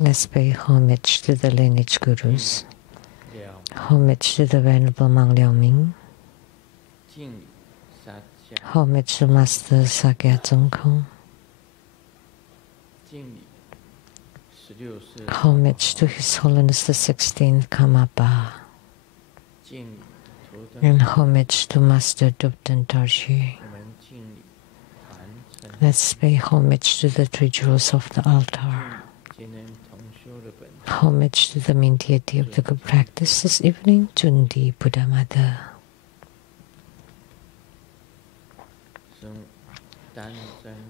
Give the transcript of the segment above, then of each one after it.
Let's pay homage to the lineage gurus, homage to the Venerable Mang Liao Ming, homage to Master Sakya Tsung Kong, homage to His Holiness the 16th Karmapa, and homage to Master Dupten Tarshi. Let's pay homage to the three jewels of the altar. Homage to the main deity of the good practice this evening, Jundi Buddha Mother.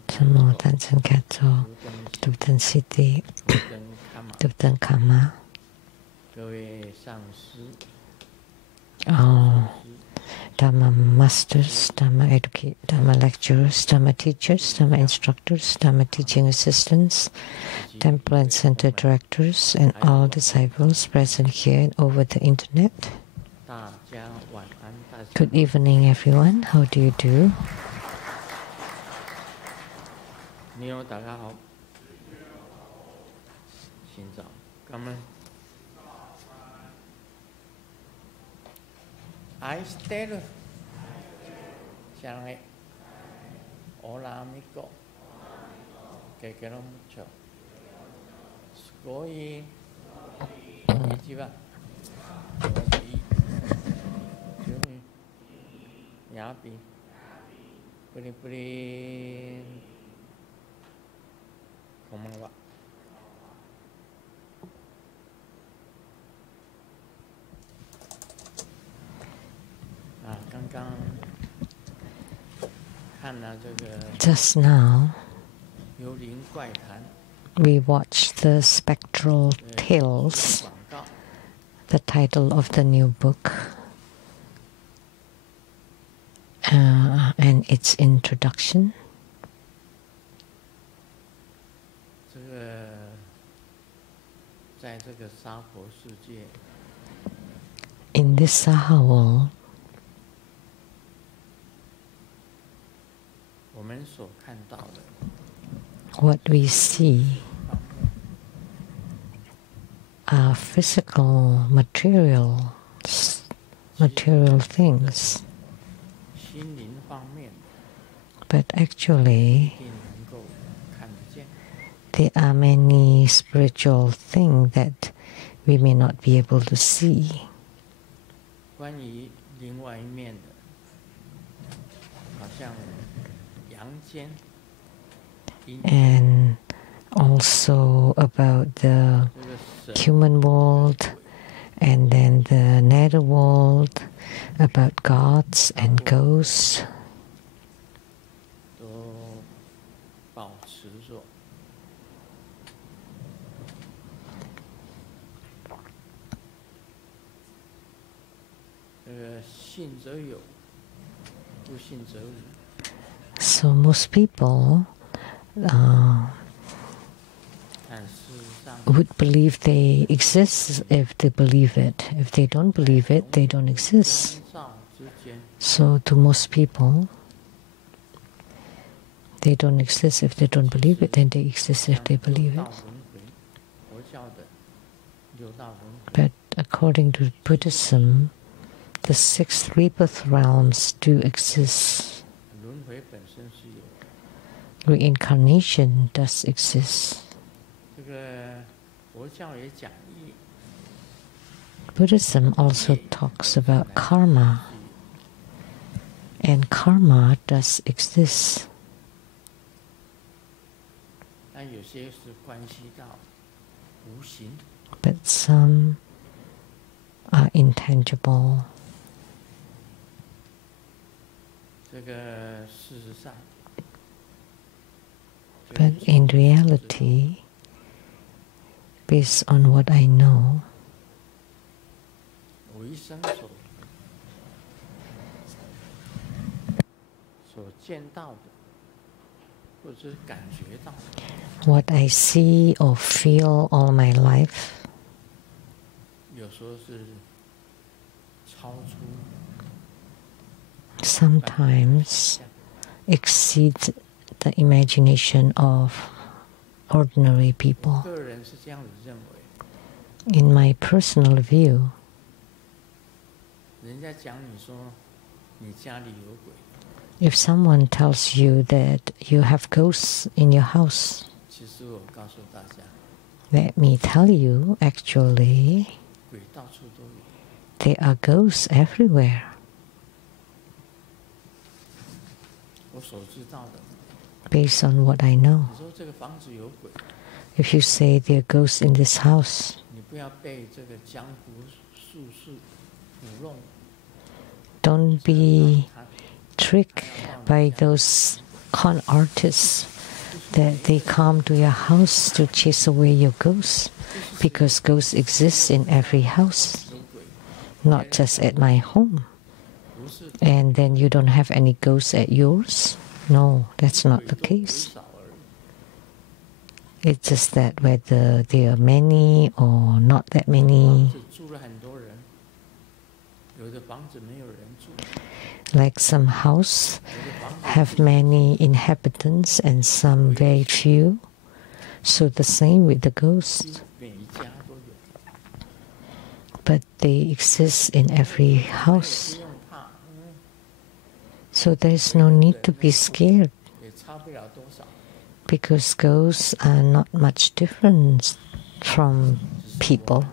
Namo Tansen Kato, Dupten Siti, Dupten Kama. Dharma masters, Dharma educators, Dharma lecturers, Dharma teachers, Dharma instructors, Dharma teaching assistants, temple and center directors, and all disciples present here and over the internet. Good evening, everyone. How do you do? I stayed. Hola amigo. Que quiero mucho. Sugoi. Konnichiwa. Juni. Yapi. Puri. Konbanwa. Just now, we watched the Spectral Tales, the title of the new book, and its introduction. In this Saha world, what we see are physical, material things, but actually there are many spiritual things that we may not be able to see. And also about the human world, and then the nether world, about gods and ghosts. So most people would believe they exist if they believe it. If they don't believe it, they don't exist. So to most people, they don't exist if they don't believe it, and they exist if they believe it. But according to Buddhism, the 6 rebirth rounds do exist. Reincarnation does exist. Buddhism also talks about karma, and karma does exist. But some are intangible. But in reality, based on what I know, what I see or feel all my life sometimes exceeds the imagination of ordinary people. 个人是这样子认为。 In my personal view, 人家讲你说你家里有鬼， if someone tells you that you have ghosts in your house, 其实我告诉大家， let me tell you, actually, 鬼到处都有。 there are ghosts everywhere. 我所知道的， Based on what I know, 你说这个房子有鬼， if you say there are ghosts in this house, 你不要被这个江湖术士舞弄。 don't be tricked by those con artists that they come to your house to chase away your ghosts, because ghosts exist in every house, not just at my home. And then you don't have any ghosts at yours? No, that's not the case. It's just that whether there are many or not that many, like some house have many inhabitants and some very few. So the same with the ghosts. But they exist in every house. So there's no need to be scared, because ghosts are not much different from people.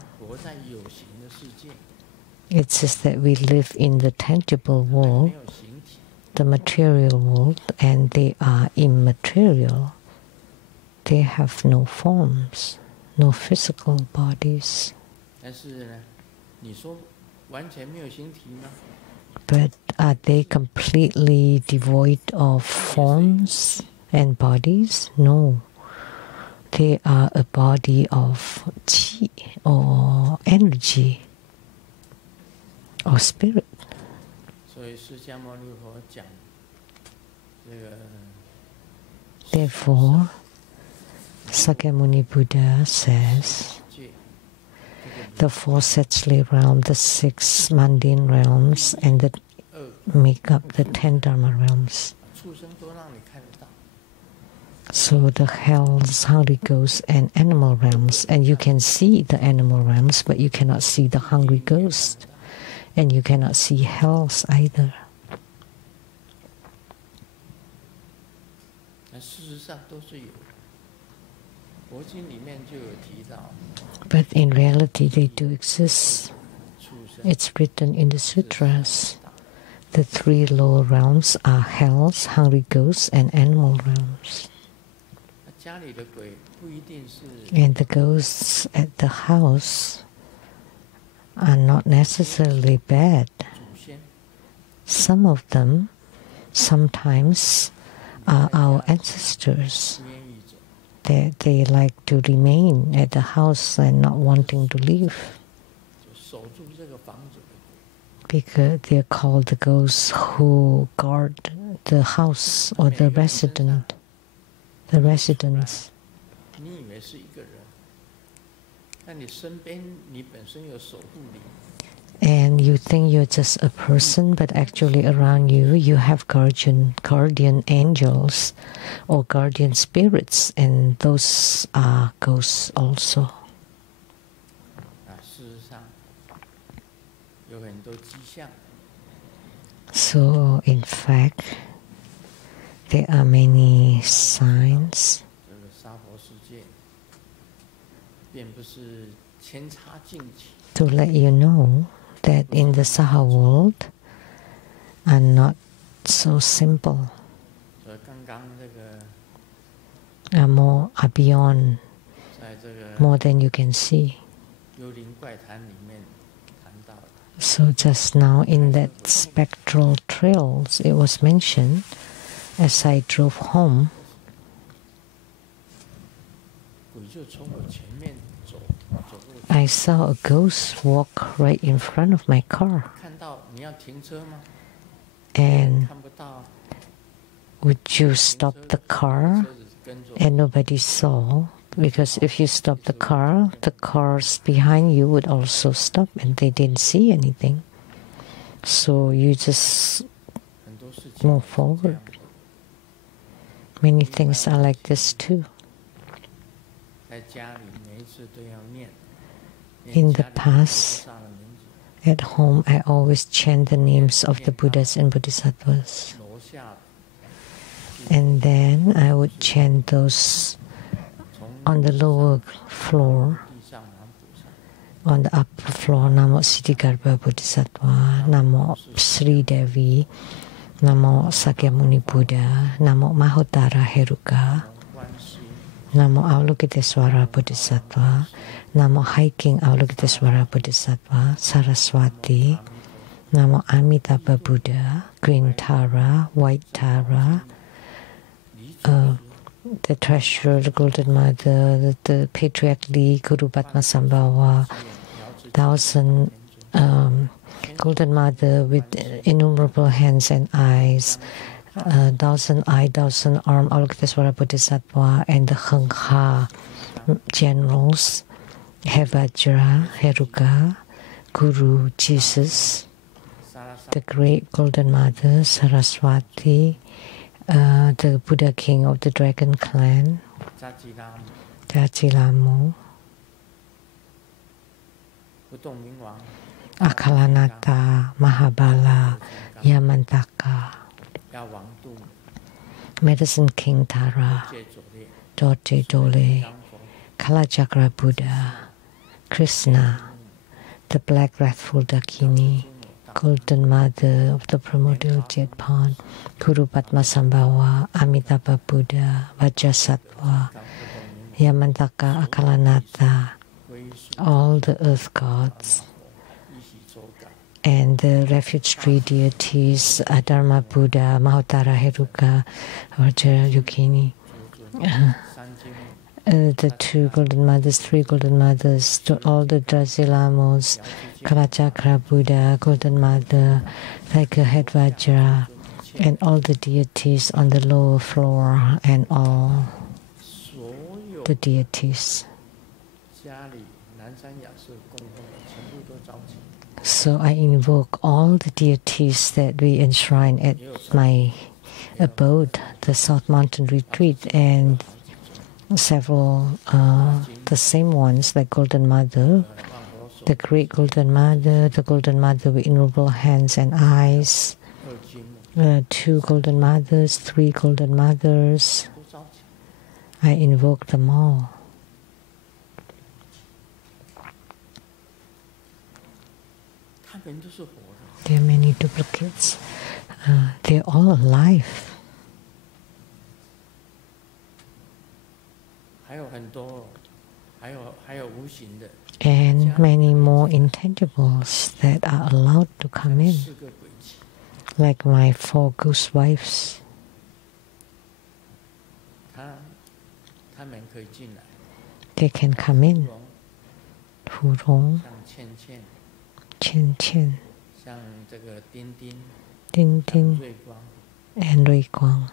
It's just that we live in the tangible world, the material world, and they are immaterial. They have no forms, no physical bodies. But are they completely devoid of forms and bodies? No. They are a body of qi or energy or spirit. Therefore, Sakyamuni Buddha says, the four Setchli realms, the six mundane realms, and that make up the 10 Dharma realms. So the hells, hungry ghosts, and animal realms, and you can see the animal realms, but you cannot see the hungry ghost, and you cannot see hells either. But in reality, they do exist. It's written in the sutras. The three lower realms are hells, hungry ghosts, and animal realms. And the ghosts at the house are not necessarily bad. Some of them sometimes are our ancestors. They like to remain at the house and not wanting to leave, because they're called the ghosts who guard the house or the residence. And you think you're just a person, but actually around you, you have guardian angels or guardian spirits, and those are ghosts also. So, in fact, there are many signs to let you know that in the Saha world are not so simple, are beyond more than you can see. So just now in that spectral trails, it was mentioned as I drove home, I saw a ghost walk right in front of my car. And would you stop the car? And nobody saw, because if you stop the cars behind you would also stop, and they didn't see anything. So you just move forward. Many things are like this too. In the past, at home, I always chant the names of the Buddhas and Bodhisattvas. And then I would chant those on the lower floor. On the upper floor, Namo Siddhigarbha Bodhisattva, Namo Sri Devi, Namo Sakyamuni Buddha, Namo Mahotara Heruka, Namo Avalokitesvara Bodhisattva, Namo Hiking Avalokitesvara Bodhisattva, Saraswati, Namo Amitabha Buddha, Green Tara, White Tara, the Treasurer, the Golden Mother, the Patriarch Li, Guru Padmasambhava, 1,000 Golden Mother with innumerable hands and eyes, 1,000 eye, 1,000 arm, Avalokitesvara Bodhisattva, and the Hengha generals, Hevajra, Heruka, Guru, Jesus, the Great Golden Mother, Saraswati, the Buddha King of the Dragon Clan, Jajilamu, Akalanata, Mahabala, Yamantaka, Medicine King Tara, Dorje Dole, Kalachakra Buddha, Krishna, the Black Wrathful Dakini, Golden Mother of the Primordial Jet Pond, Guru Padmasambhava, Amitabha Buddha, Vajrasattva, Yamantaka, Akalanata, all the earth gods, and the refuge tree deities, Adharma Buddha, Mahotara Heruka, Vajra Yogini, the 2 Golden Mothers, 3 Golden Mothers, to all the Drazilamos, Kalachakra Buddha, Golden Mother, Tiger Head Vajra, and all the deities on the lower floor, and all the deities. So I invoke all the deities that we enshrine at my abode, the South Mountain Retreat, and several, the same ones like Golden Mother, the Great Golden Mother, the Golden Mother with innumerable hands and eyes, 2 Golden Mothers, 3 Golden Mothers. I invoke them all. There are many duplicates. They're all alive. And many more intangibles that are allowed to come in, like my 4 goose wives. They can come in. Hu Rong, Chen Chen, Din Din, and Rui Guang.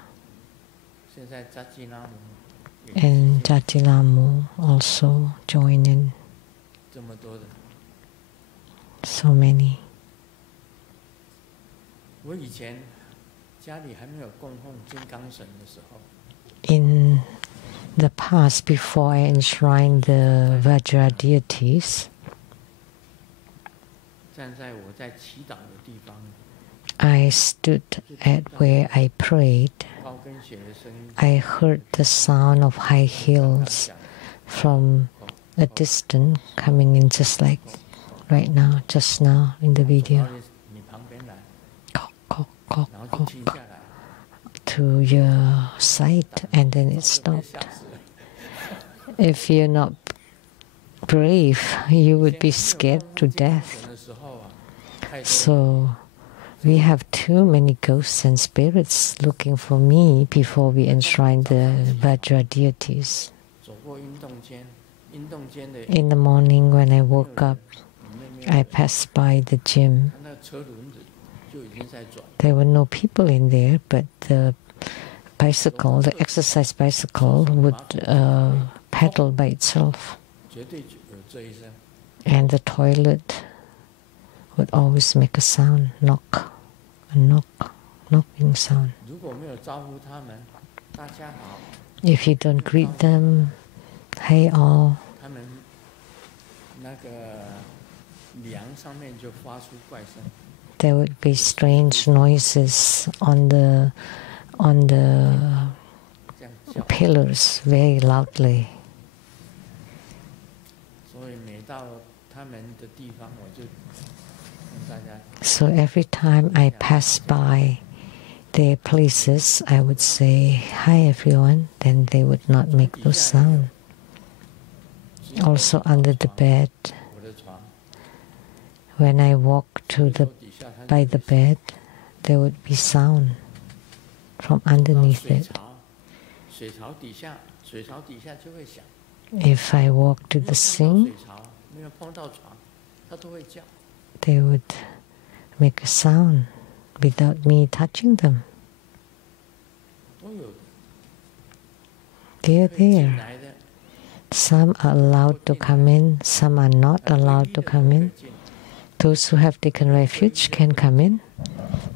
And Jajilamu also join in. So many. In the past, before I enshrined the Vajra deities, I stood at where I prayed. I heard the sound of high heels from a distance coming in, just like right now, just now in the video. To your sight, and then it stopped. If you're not brave, you would be scared to death. So we have too many ghosts and spirits looking for me before we enshrine the Vajra deities. In the morning when I woke up, I passed by the gym. There were no people in there, but the bicycle, the exercise bicycle, would pedal by itself. And the toilet would always make a sound, knock, a knock, knocking sound. If you don't greet them, Hey all. 他们那个梁上面就发出怪声。There would be strange noises on the pillars very loudly. 所以每到他们的地方，我就跟大家。So every time I pass by their places, I would say, "Hi everyone," then they would not make no sound. Also under the bed, when I walk by the bed, there would be sound from underneath it. If I walk to the sink, they would make a sound without me touching them. They are there. Some are allowed to come in, some are not allowed to come in. Those who have taken refuge can come in,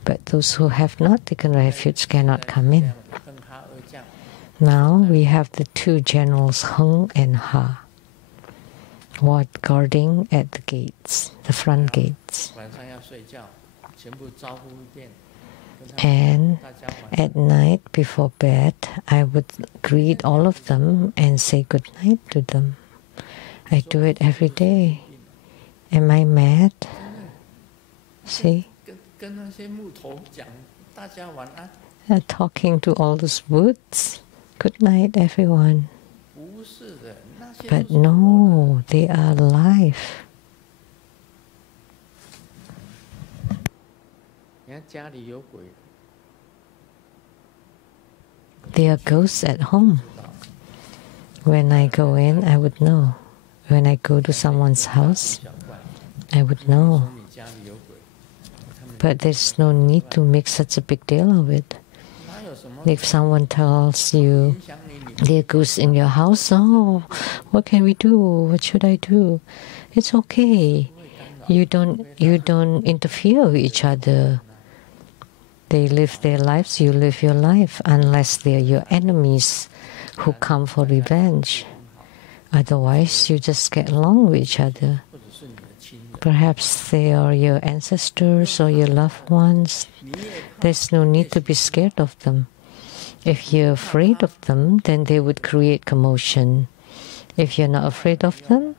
but those who have not taken refuge cannot come in. Now we have the two generals, Heng and Ha, guarding at the gates, the front gates. And at night before bed, I would greet all of them and say good night to them. I do it every day. Am I mad? See? Talking to all those woods. Good night, everyone. But no, they are alive. There are ghosts at home. When I go in, I would know. When I go to someone's house, I would know. But there's no need to make such a big deal of it. If someone tells you there are ghosts in your house, oh, what can we do? What should I do? It's okay. You don't interfere with each other. They live their lives, you live your life, unless they're your enemies who come for revenge. Otherwise, you just get along with each other. Perhaps they are your ancestors or your loved ones. There's no need to be scared of them. If you're afraid of them, then they would create commotion. If you're not afraid of them,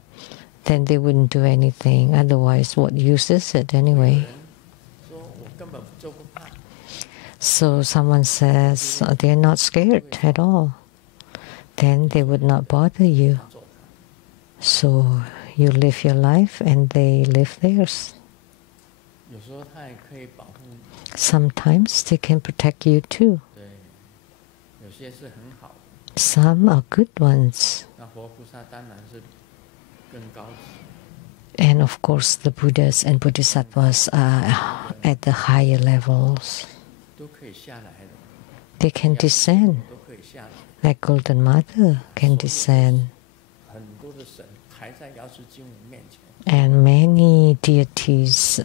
then they wouldn't do anything. Otherwise, what use is it anyway? So someone says they're not scared at all, then they would not bother you. So you live your life and they live theirs. Sometimes they can protect you too. Some are good ones. And of course the Buddhas and Bodhisattvas are at the higher levels. They can descend, like Golden Mother can descend. And many deities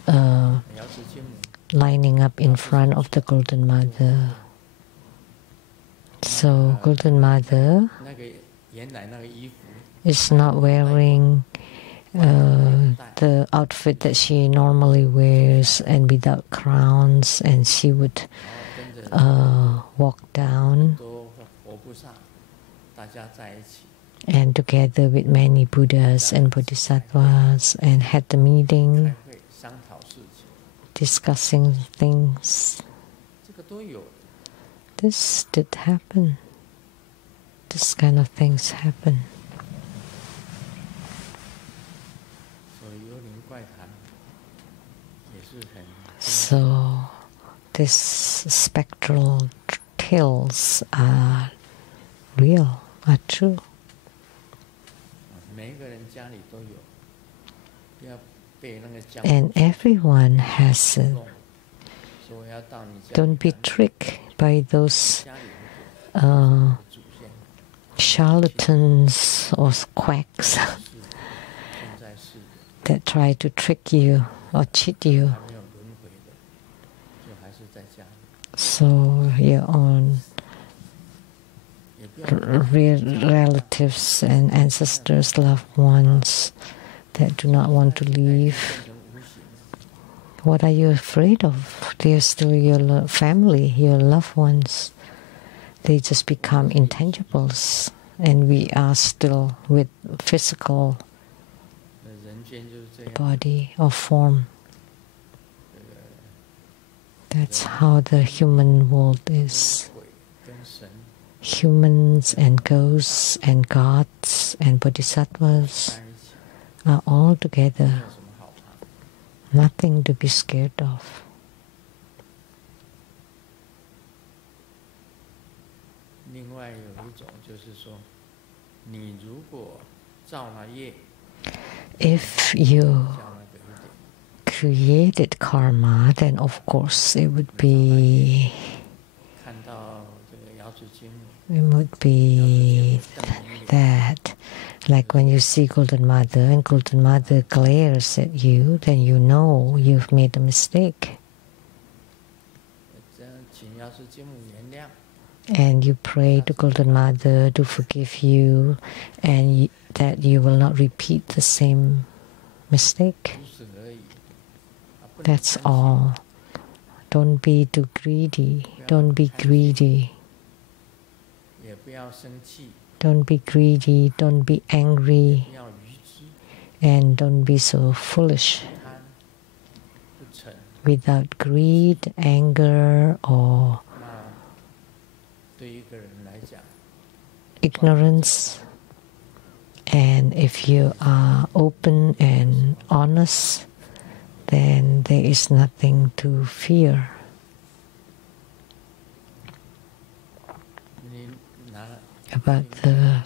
lining up in front of the Golden Mother. So Golden Mother is not wearing the outfit that she normally wears and without crowns, and she would walk down and together with many Buddhas and Bodhisattvas and had the meeting discussing things. This did happen. This kind of things happen. So these spectral tales are real, are true. And everyone has it. Don't be tricked by those charlatans or quacks that try to trick you or cheat you. So your own relatives and ancestors, loved ones that do not want to leave. What are you afraid of? They are still your family, your loved ones. They just become intangibles, and we are still with physical body or form. That's how the human world is. Humans and ghosts and gods and bodhisattvas are all together. Nothing to be scared of. If you created karma, then of course it would be that, like when you see Golden Mother and Golden Mother glares at you, then you know you've made a mistake. And you pray to Golden Mother to forgive you and that you will not repeat the same mistake. That's all. Don't be too greedy. Don't be greedy. Don't be greedy. Don't be angry. And don't be so foolish. Without greed, anger, or ignorance, and if you are open and honest, then there is nothing to fear. About the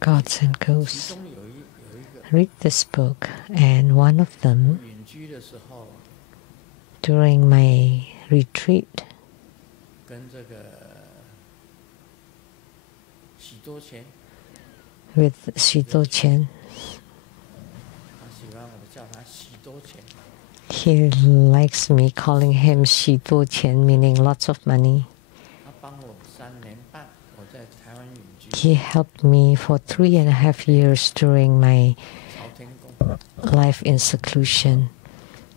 gods and ghosts, read this book, and one of them, during my retreat, with Shido Chen. He likes me calling him Shido Chen, meaning lots of money. He helped me for 3.5 years during my life in seclusion.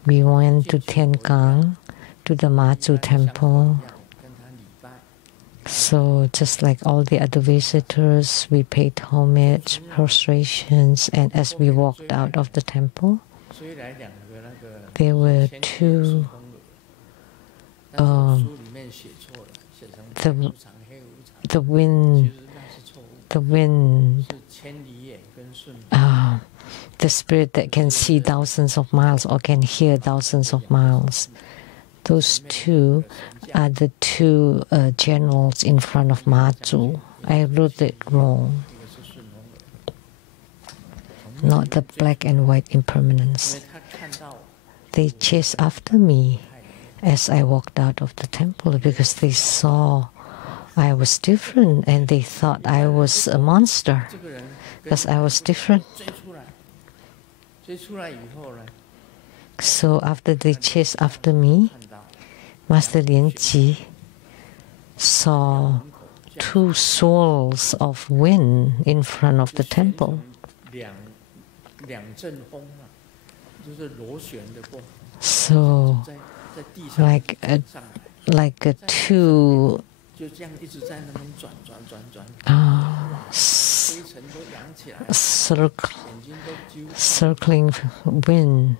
We went to Tiangang, to the Mazu temple. So just like all the other visitors, we paid homage, prostrations, and as we walked out of the temple, there were two the spirit that can see thousands of miles or can hear thousands of miles. Those two are the two generals in front of Mazu. I wrote it wrong. Not the black and white impermanence. They chased after me as I walked out of the temple because they saw I was different and they thought I was a monster because I was different. So after they chased after me, Master-Ling Shen Ching saw two swirls of wind in front of the temple. So, like a two circling wind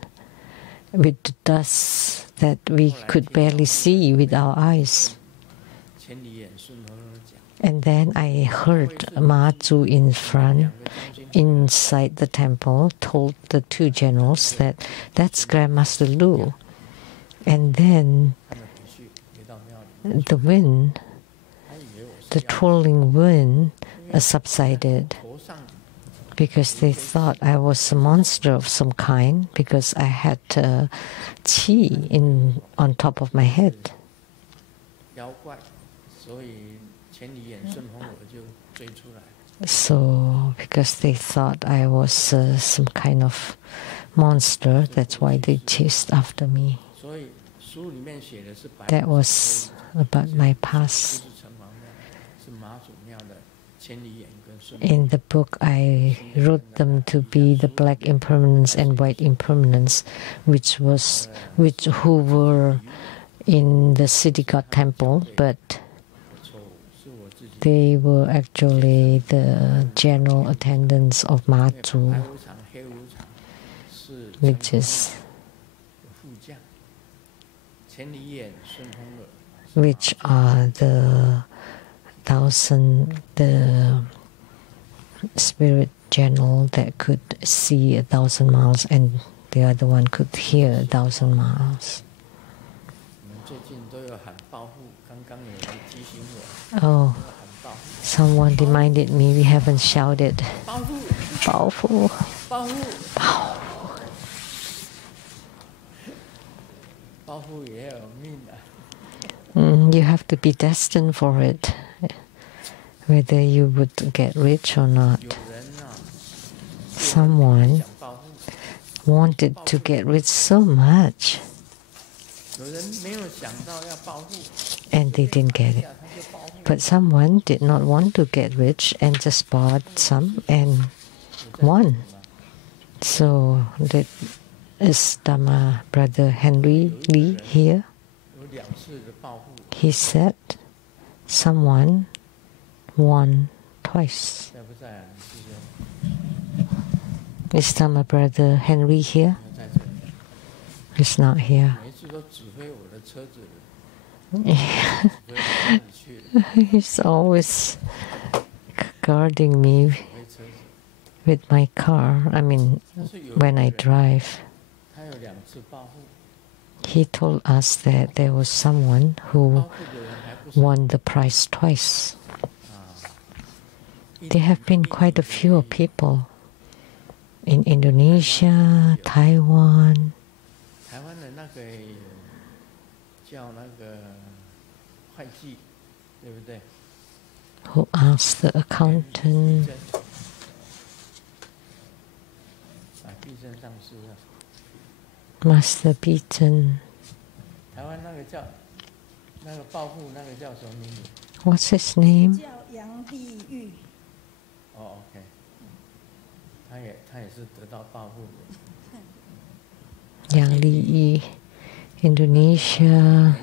with the dust that we could barely see with our eyes. And then I heard Mazu in front, inside the temple, told the two generals that that's Grandmaster Lu. And then the wind, the twirling wind, subsided because they thought I was a monster of some kind because I had qi on top of my head. So, because they thought I was some kind of monster, that's why they chased after me. That was about my past. In the book, I wrote them to be the black impermanence and white impermanence, who were in the city god temple, but they were actually the general attendants of Mazu, which are the spirit general that could see 1,000 miles, and the other one could hear 1,000 miles. Oh, someone reminded me we haven't shouted. Powerful. You have to be destined for it, whether you would get rich or not. Someone wanted to get rich so much, and they didn't get it. But someone did not want to get rich and just bought some and won. So that is Dhamma Brother Henry Lee here. He said someone won twice. Is Dhamma Brother Henry here? He's not here. He's always guarding me with my car. I mean, when I drive. He told us that there was someone who won the prize twice. There have been quite a few people in Indonesia, Taiwan. Who asked the accountant? Master Beaton. What's his name? Yang Li Yi, Indonesia.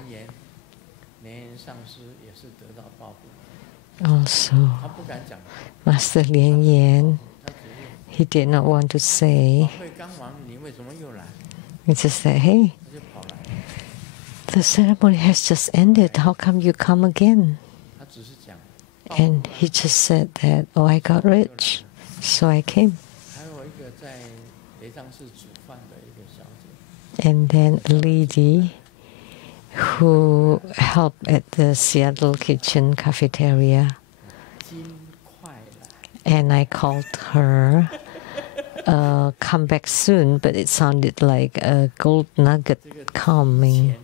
Also, Master Lian Yan. He did not want to say. He just said, "Hey, the ceremony has just ended. How come you come again?" And he just said that, "Oh, I got rich, so I came." And then a lady who helped at the Seattle kitchen cafeteria, and I called her come back soon, but it sounded like a gold nugget coming.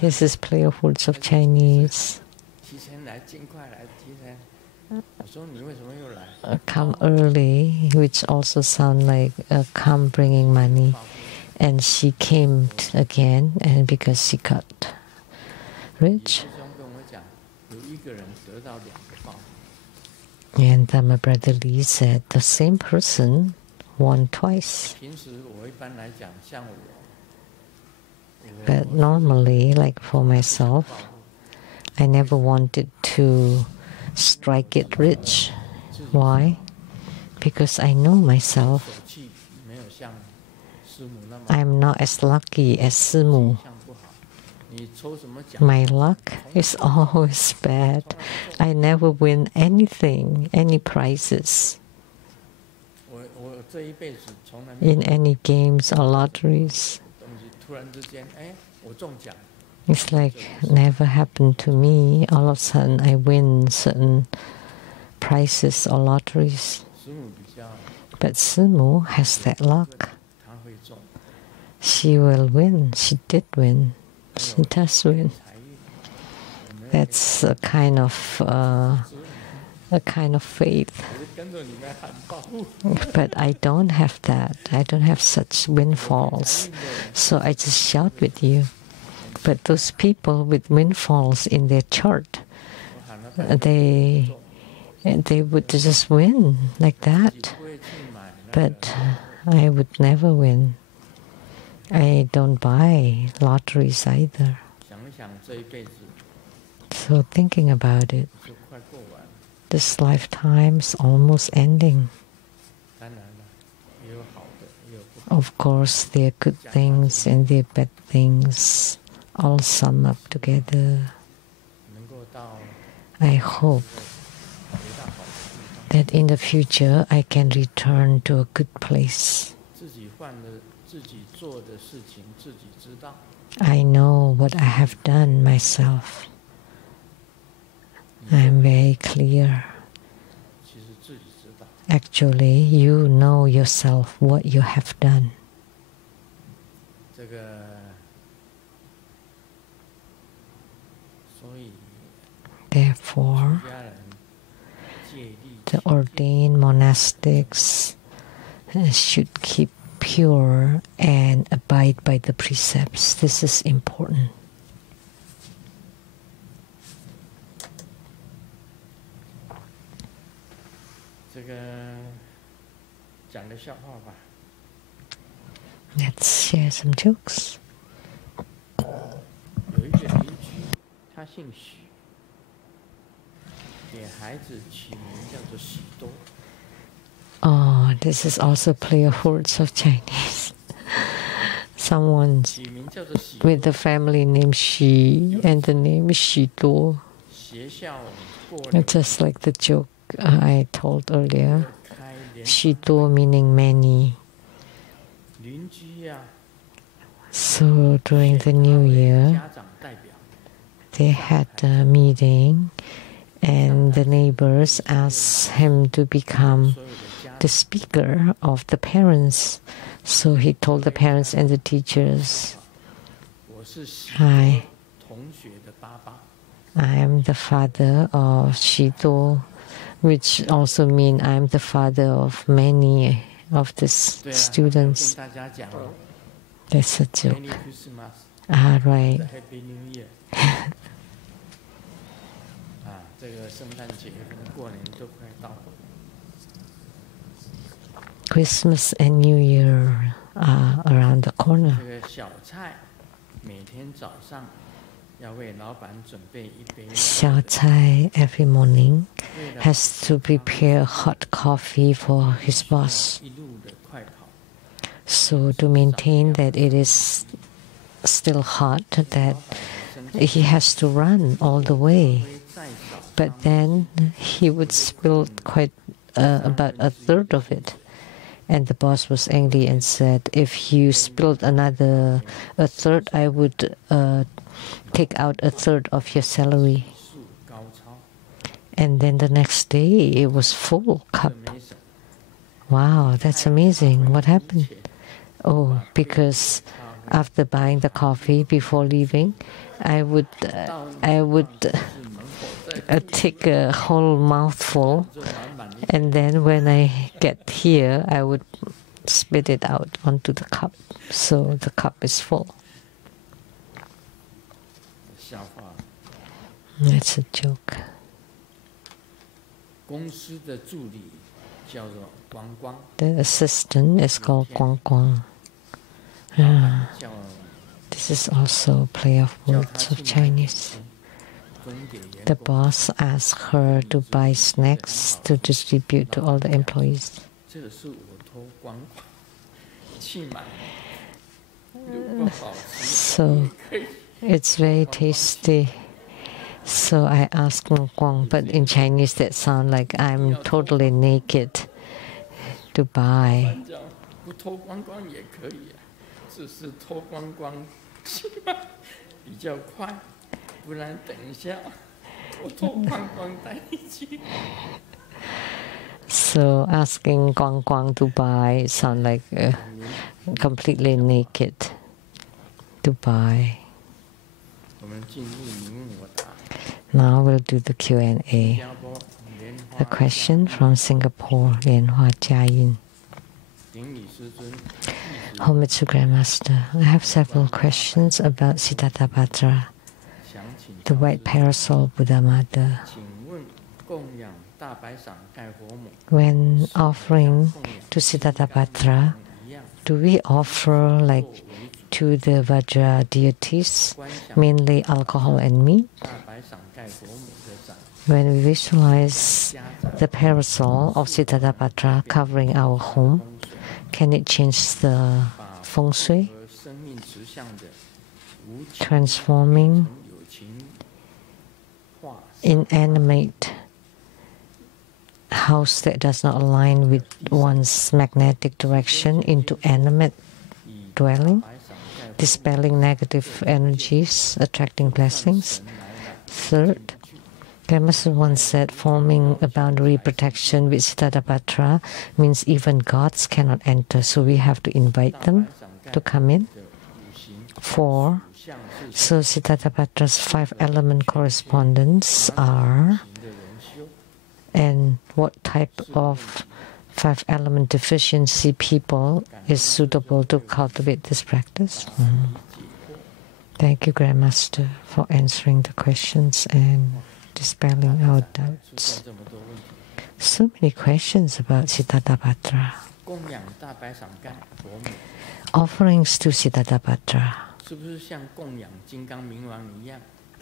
This is playful of Chinese. Come early, which also sound like come bringing money. And she came again, and because she got rich. And my brother Lee said the same person won twice. But normally, like for myself, I never wanted to strike it rich. Why? Because I know myself. I'm not as lucky as Simu. My luck is always bad. I never win anything, any prizes in any games or lotteries. It's like never happened to me. All of a sudden I win certain prizes or lotteries. But Simu has that luck. She will win. She did win. She does win. That's a kind of faith. But I don't have that. I don't have such windfalls. So I just shout with you. But those people with windfalls in their chart, they would just win like that. But I would never win. I don't buy lotteries either. So thinking about it, this lifetime's almost ending. Of course, there are good things and there are bad things, all sum up together. I hope that in the future I can return to a good place. I know what I have done myself. I am very clear. Actually, you know yourself what you have done. Therefore, the ordained monastics should keep pure and abide by the precepts. This is important. Let's share some jokes. Oh, this is also play of words of Chinese. Someone with the family name Xi and the name Xi Duo. It's just like the joke I told earlier. Xi Duo meaning many. So during the New Year, they had a meeting and the neighbors asked him to become the speaker of the parents. So he told the parents and the teachers, I am the father of Shido, which also means I am the father of many of the students. That's a joke. Ah, right. Christmas and New Year are around the corner. Xiao Cai every morning has to prepare hot coffee for his boss. So to maintain that it is still hot, that he has to run all the way. But then he would spill quite about a third of it. And the boss was angry and said, if you spilled a third, I would take out a third of your salary. And then the next day, it was full cup. Wow, that's amazing. What happened? Oh, because after buying the coffee before leaving, I would take a whole mouthful, and then when I get here, I would spit it out onto the cup, so the cup is full. That's a joke. The assistant is called Guang Guang. This is also play of words of Chinese. The boss asked her to buy snacks to distribute to all the employees. So it's very tasty. So I asked Guang Guang, but in Chinese that sounds like I'm totally naked, to buy. So asking Guang Guang to buy sound like completely naked, to buy. Now we'll do the Q&A. The question from Singapore, Lian Hua Jia Yin. Homitsu Grandmaster, I have several questions about Siddhartha, the white parasol Buddha Mother. When offering to Siddhartha, do we offer like to the Vajra deities, mainly alcohol and meat? When we visualize the parasol of Siddhartha covering our home, can it change the feng shui, transforming inanimate house that does not align with one's magnetic direction into animate dwelling, dispelling negative energies, attracting blessings? Third, Grandmaster once said forming a boundary protection with Siddhartha means even gods cannot enter, so we have to invite them to come in. 4. So Siddhartha's 5 element correspondence are, and what type of 5 element deficiency people is suitable to cultivate this practice? Thank you, Grandmaster, for answering the questions and dispelling our doubts. So many questions about Siddhartha. Offerings to Siddhartha.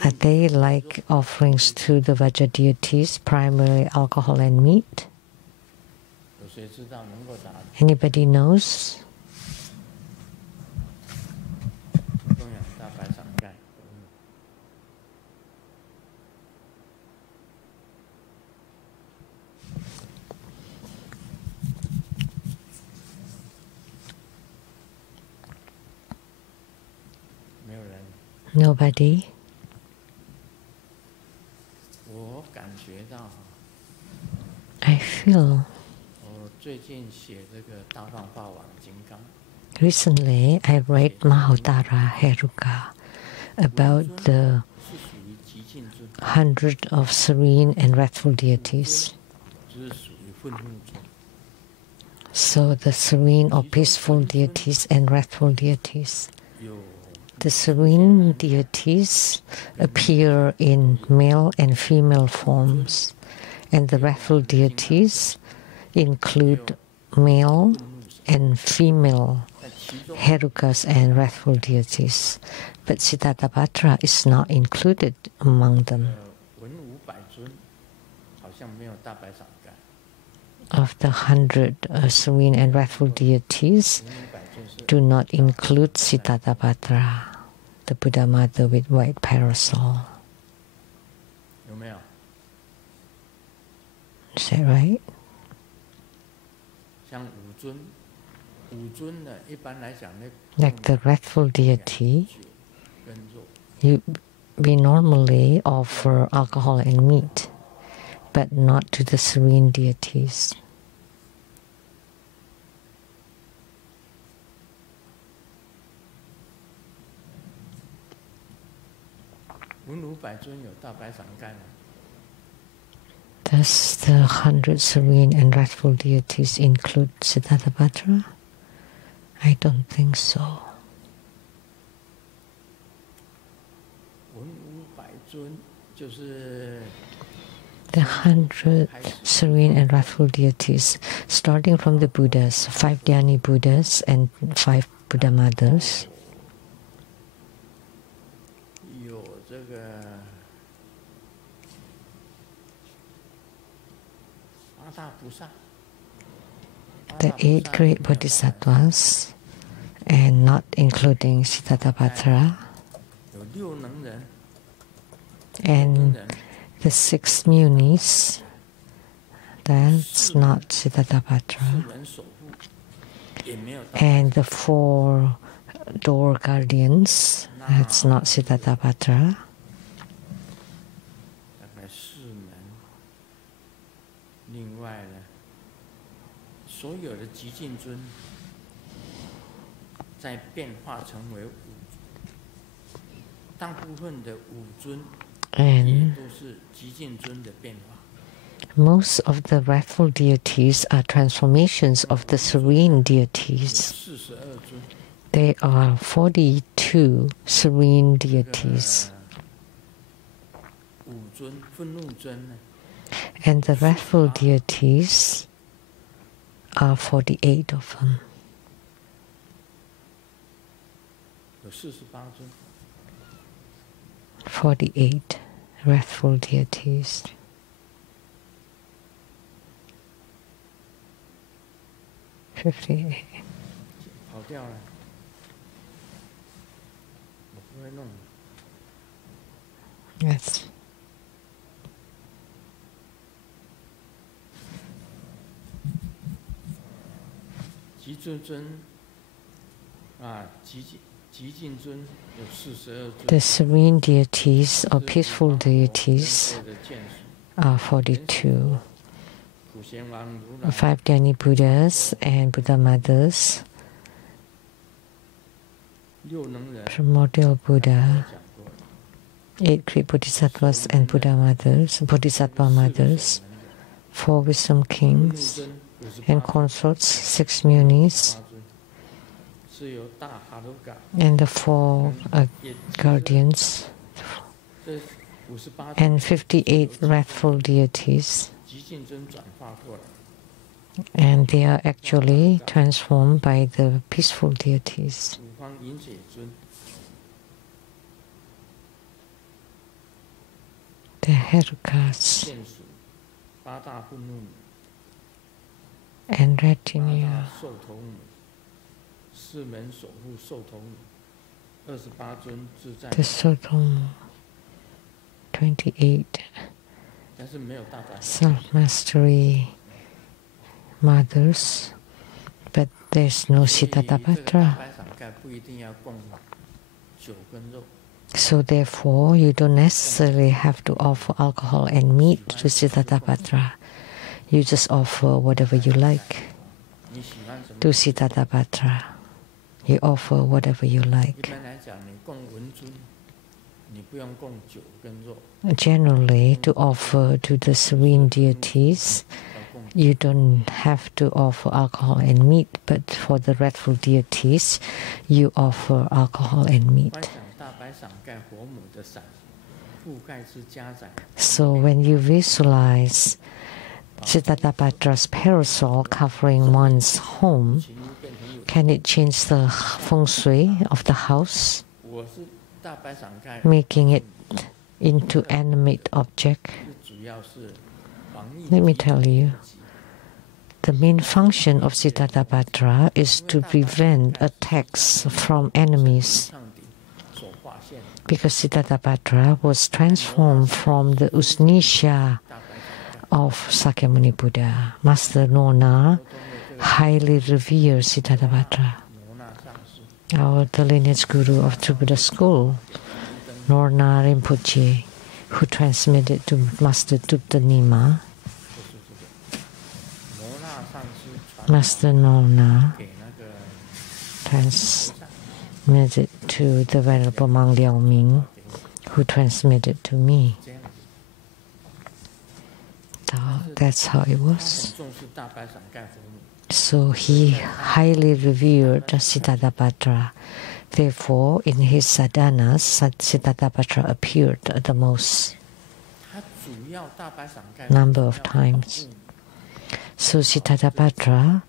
Are they like offerings to the Vajra deities, primarily alcohol and meat? Anybody knows? Nobody? I feel recently I read Mahotara Heruka about the 100 of serene and wrathful deities. So the serene or peaceful deities and wrathful deities. The serene deities appear in male and female forms, and the wrathful deities include male and female Herukas and wrathful deities. But Siddhartha is not included among them. Of the 100 serene and wrathful deities, do not include Siddhartha, the Buddha Mother with white parasol. Is that right? Like the wrathful deity, we normally offer alcohol and meat, but not to the serene deities. Does the 100 serene and wrathful deities include Siddhartha? I don't think so. The 100 serene and wrathful deities, starting from the Buddhas, 5 Dhyani Buddhas and 5 Buddha Mothers. The 8 great bodhisattvas, and not including Siddhartha, and the 6 munis, that's not Siddhartha, and the 4 door guardians, that's not Siddhartha. And Most of the wrathful deities are transformations of the serene deities. There are 42 serene deities. And the wrathful deities are 48 of them. 48 wrathful deities. Yes. The serene deities or peaceful deities are 42. 5 Dhyani Buddhas and Buddha Mothers, Primordial Buddha, 8 great Bodhisattvas and Bodhisattva Mothers, 4 Wisdom Kings and consorts, 6 Munis, and the 4 guardians, and 58 wrathful deities. And they are actually transformed by the peaceful deities. The Herukas and retinue, the Sotomu, 28 self-mastery mothers, but there's no Siddhartha. So therefore, you don't necessarily have to offer alcohol and meat to Siddhartha. You just offer whatever you like to Siddhartha. You offer whatever you like. Generally, to offer to the serene deities, you don't have to offer alcohol and meat, but for the wrathful deities, you offer alcohol and meat. So when you visualize Siddhartha's parasol covering one's home, can it change the feng shui of the house, making it into animate object? Let me tell you, the main function of Siddhartha is to prevent attacks from enemies. Because Siddhartha was transformed from the Usnisha of Sakyamuni Buddha. Master Nona highly revered Siddhartha. The lineage guru of True Buddha school, Norna Rinpoche, who transmitted to Master Tupta Nima. Master Norna transmitted to the Venerable Mang Liao Ming, who transmitted to me. That's how it was. So he highly revered Siddhartha. Therefore, in his sadhanas, Siddhartha appeared the most number of times. So Siddhartha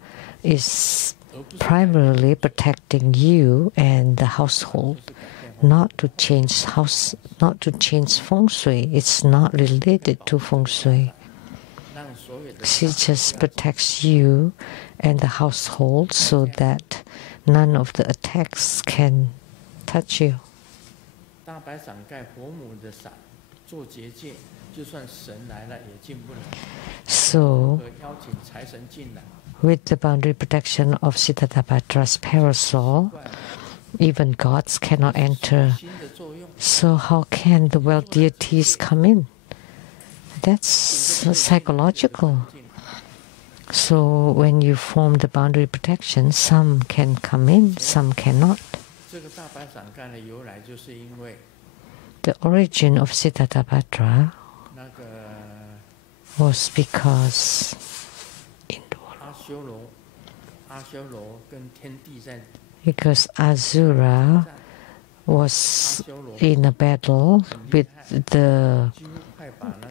is primarily protecting you and the household, not to change feng shui. It's not related to feng shui. She just protects you and the household so that none of the attacks can touch you. So, with the boundary protection of Siddhartha's parasol, even gods cannot enter. So how can the well deities come in? That's psychological. So when you form the boundary protection, some can come in, some cannot. The origin of Siddhartha was because Asura was in a battle with the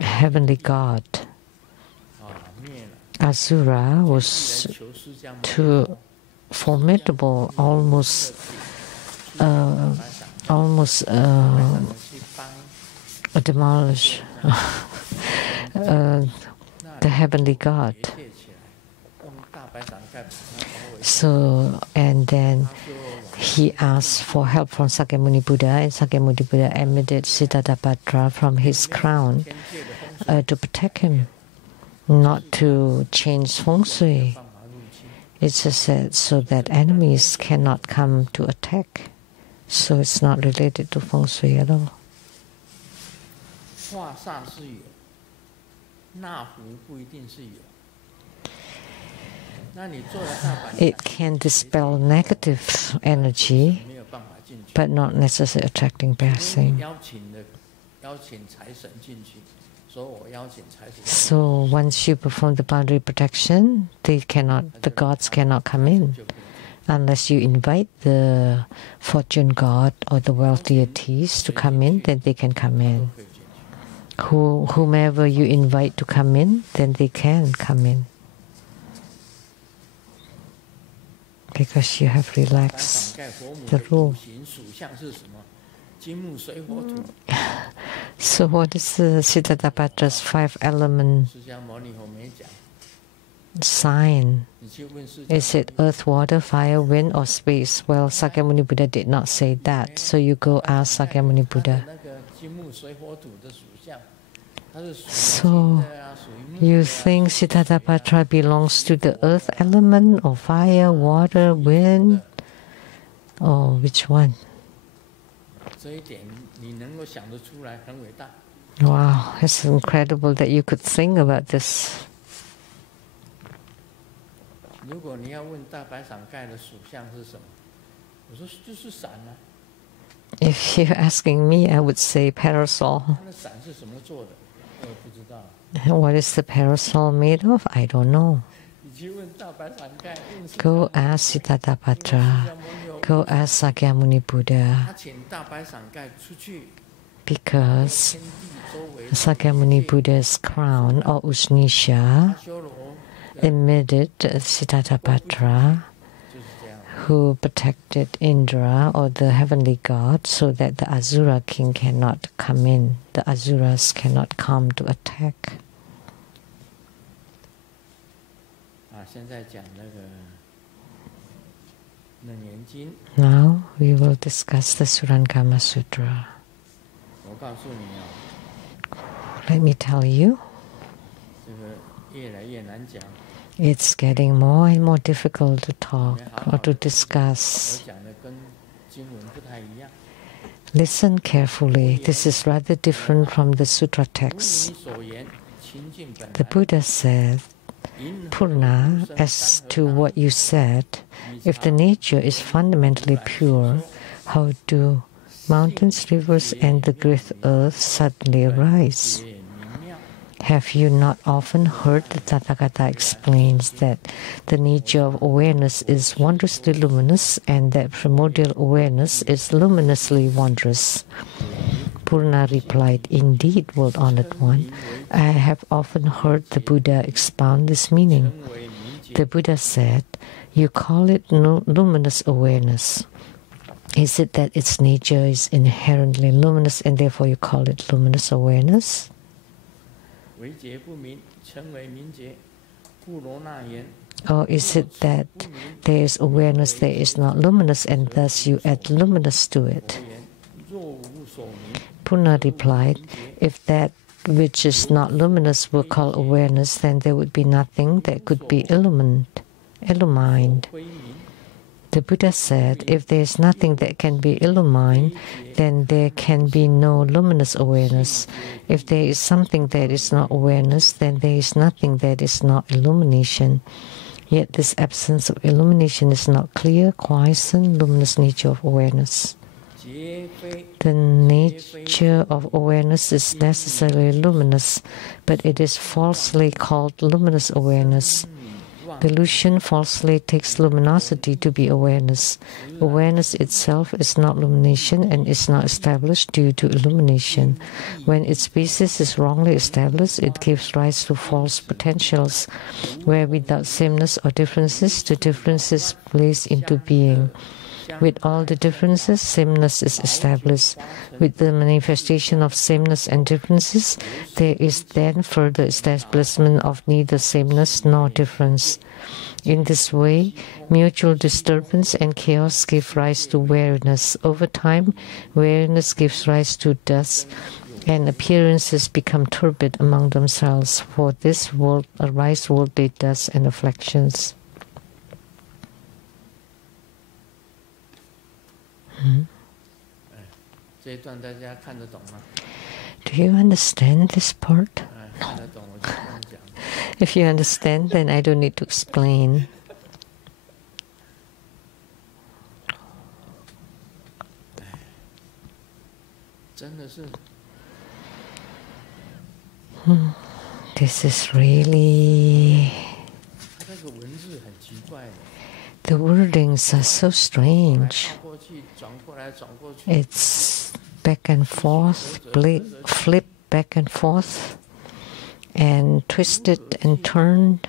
heavenly god. Asura was too formidable, almost demolish the heavenly god. So, and then he asked for help from Sakyamuni Buddha, and Sakyamuni Buddha emitted Siddhartha from his crown to protect him, not to change feng shui. It's just said so that enemies cannot come to attack. So it's not related to feng shui at all. It can dispel negative energy, but not necessarily attracting blessing. So once you perform the boundary protection, the gods cannot come in. Unless you invite the fortune god or the wealth deities to come in, then they can come in. Whomever you invite to come in, then they can come in. Because you have relaxed the rule. So what is the Siddhartha's 5-element sign? Is it earth, water, fire, wind, or space? Well, Sakyamuni Buddha did not say that. So you go ask Sakyamuni Buddha. So you think Siddhartha belongs to the earth element, or fire, water, wind, or which one? Wow, it's incredible that you could think about this. If you're asking me, I would say parasol. What is the parasol made of? I don't know. Go ask Siddhartha. Go ask Sakyamuni Buddha. Because Sakyamuni Buddha's crown or Usnisha emitted Siddhartha, who protected Indra or the heavenly god, so that the Asura king cannot come in. The Asuras cannot come to attack. Now we will discuss the Surangama Sutra. Let me tell you, it's getting more and more difficult to talk or to discuss. Listen carefully. This is rather different from the sutra text. The Buddha said, Purna, as to what you said, if the nature is fundamentally pure, how do mountains, rivers, and the great earth suddenly arise? Have you not often heard the Tathagata explains that the nature of awareness is wondrously luminous and that primordial awareness is luminously wondrous? Purna replied, Indeed, world-honored one, I have often heard the Buddha expound this meaning. The Buddha said, you call it luminous awareness. Is it that its nature is inherently luminous and therefore you call it luminous awareness? Or is it that there is awareness, there is not luminous, and thus you add luminous to it? Purna replied, if that which is not luminous were called awareness, then there would be nothing that could be illumined. The Buddha said, if there is nothing that can be illumined, then there can be no luminous awareness. If there is something that is not awareness, then there is nothing that is not illumination. Yet this absence of illumination is not clear, quiescent, luminous nature of awareness. The nature of awareness is necessarily luminous, but it is falsely called luminous awareness. Delusion falsely takes luminosity to be awareness. Awareness itself is not illumination and is not established due to illumination. When its basis is wrongly established, it gives rise to false potentials, where without sameness or differences, the differences place into being. With all the differences, sameness is established. With the manifestation of sameness and differences, there is then further establishment of neither sameness nor difference. In this way, mutual disturbance and chaos give rise to wariness. Over time, wariness gives rise to dust, and appearances become turbid among themselves. For this world arise worldly dust and afflictions. Do you understand this part? If you understand, then I don't need to explain. This is really... The wordings are so strange. It's back and forth, flip back and forth, and twisted and turned.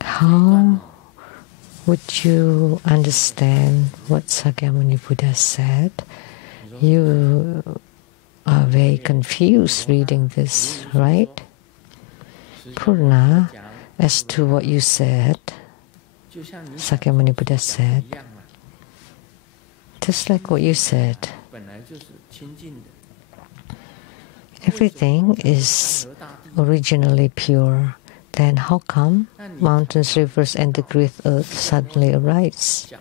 How would you understand what Sakyamuni Buddha said? You are very confused reading this, right? Purna, as to what you said, Sakyamuni Buddha said, just like what you said, everything is originally pure. Then how come mountains, rivers, and the great earth suddenly arise?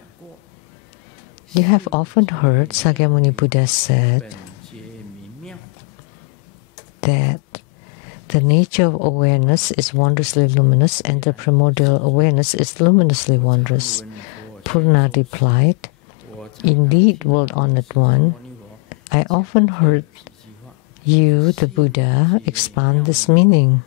You have often heard Sakyamuni Buddha said that the nature of awareness is wondrously luminous and the primordial awareness is luminously wondrous. Purna replied, "Indeed, world-honored one, I often heard you, the Buddha, expand this meaning.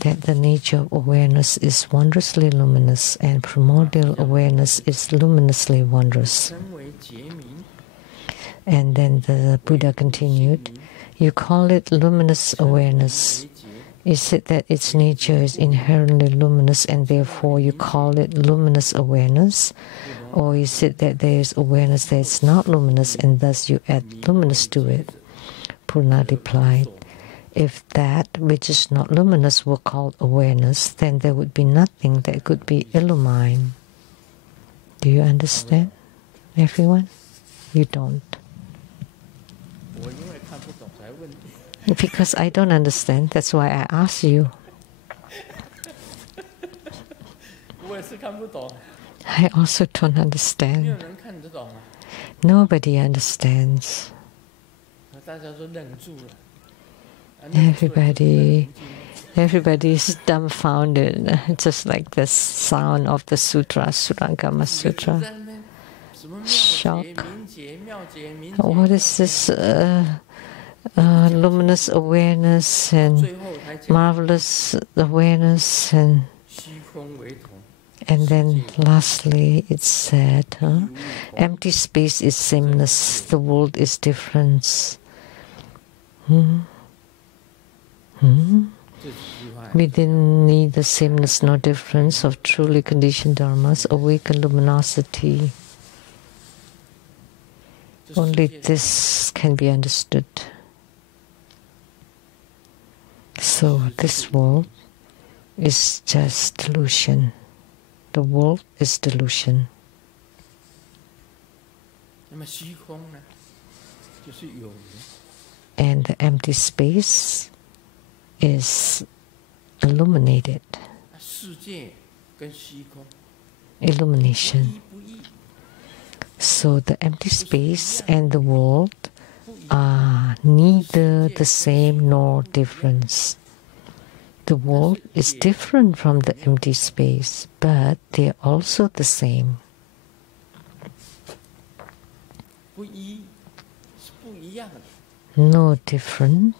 That the nature of awareness is wondrously luminous and primordial awareness is luminously wondrous." And then the Buddha continued, "You call it luminous awareness. Is it that its nature is inherently luminous and therefore you call it luminous awareness? Or is it that there is awareness that is not luminous and thus you add luminous to it?" Purna replied, "If that which is not luminous were called awareness, then there would be nothing that could be illumined." Do you understand, everyone? You don't. Because I don't understand, that's why I ask you. I also don't understand. Nobody understands. Everybody is dumbfounded, just like the sound of the sutra, Surangama Sutra. Shock. What is this luminous awareness and marvelous awareness, and then lastly it said, empty space is sameness, the world is difference. Within neither sameness nor difference of truly conditioned dharmas awaken luminosity. Only this can be understood. So this world is just delusion. The world is delusion. And the empty space is illuminated. Illumination. So the empty space and the world are neither the same nor different. The world is different from the empty space, but they are also the same. No different,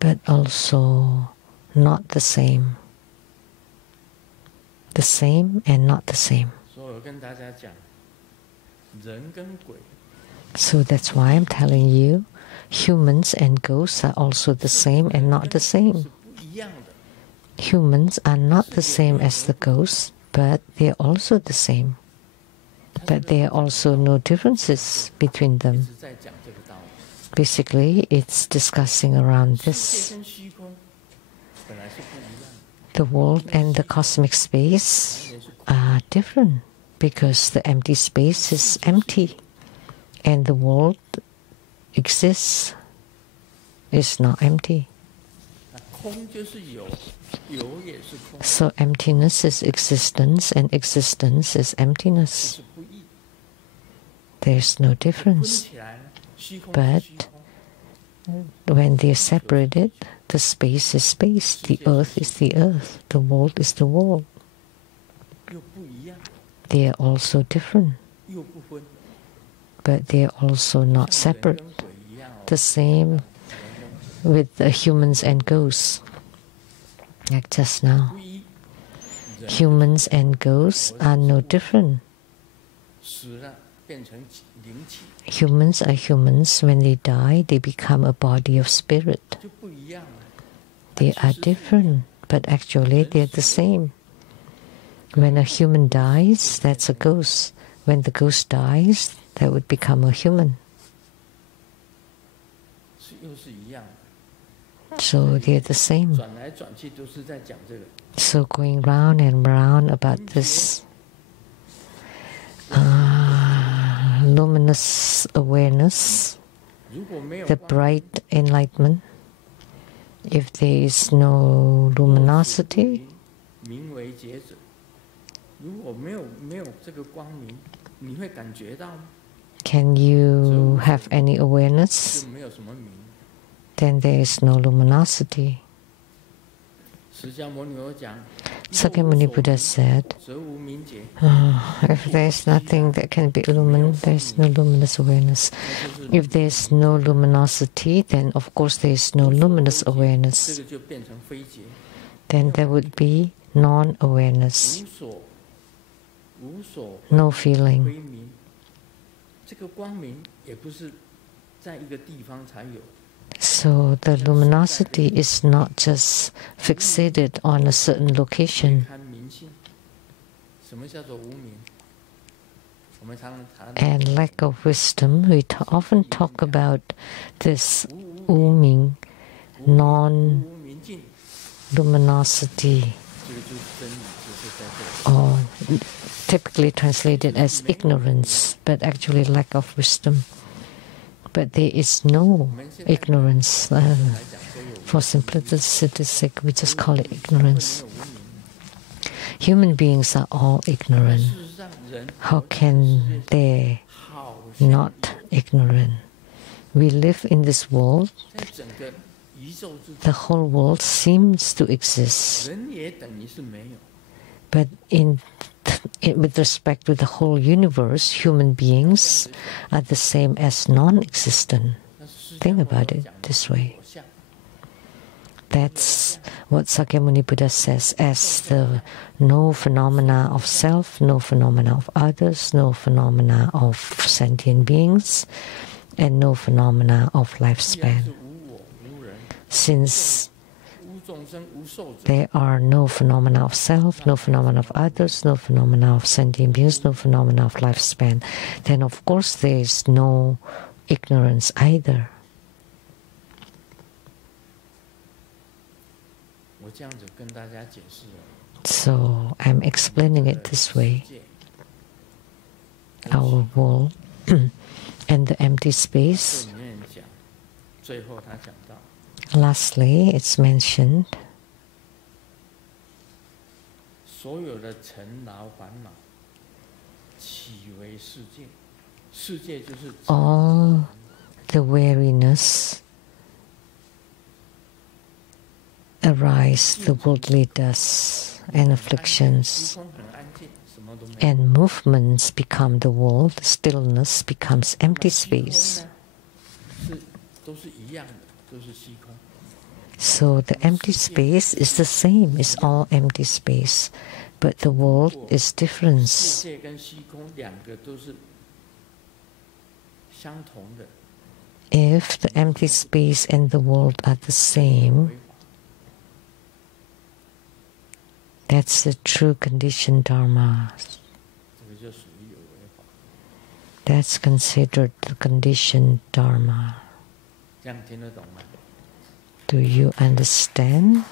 but also not the same. The same and not the same. So that's why I'm telling you, humans and ghosts are also the same and not the same. Humans are not the same as the ghosts, but they are also the same. But there are also no differences between them. Basically, it's discussing around this. The world and the cosmic space are different because the empty space is empty and the world exists, is not empty. So emptiness is existence and existence is emptiness. There's no difference. But when they are separated, the space is space, the earth is the earth, the world is the world. They are also different, but they are also not separate. The same with the humans and ghosts, like just now. Humans and ghosts are no different. Humans are humans. When they die, they become a body of spirit. They are different, but actually they're the same. When a human dies, that's a ghost. When the ghost dies, that would become a human. So they're the same. So going round and round about this luminous awareness, the bright enlightenment. If there is no luminosity, can you have any awareness? Then there is no luminosity. Sakyamuni Buddha said, if there is nothing that can be illumined, there is no luminous awareness. If there is no luminosity, then of course there is no luminous awareness. Then there would be non-awareness, no feeling. So the luminosity is not just fixated on a certain location. And lack of wisdom, we often talk about this Wu-Ming, non-luminosity, or typically translated as ignorance, but actually lack of wisdom. But there is no ignorance. For simplicity's sake, we just call it ignorance. Human beings are all ignorant. How can they not ignorant? We live in this world. The whole world seems to exist. But with respect to the whole universe, human beings are the same as non-existent. Think about it this way. That's what Sakyamuni Buddha says as the no phenomena of self, no phenomena of others, no phenomena of sentient beings, and no phenomena of lifespan. Since there are no phenomena of self, no phenomena of others, no phenomena of sentient beings, no phenomena of lifespan, then of course there is no ignorance either. So I'm explaining it this way. Our world and the empty space. Lastly, it's mentioned all the weariness arise the worldly dust and afflictions, and movements become the world, stillness becomes empty space. So the empty space is the same, it's all empty space, but the world is different. If the empty space and the world are the same, that's the true conditioned dharma. That's considered the conditioned dharma. Do you understand?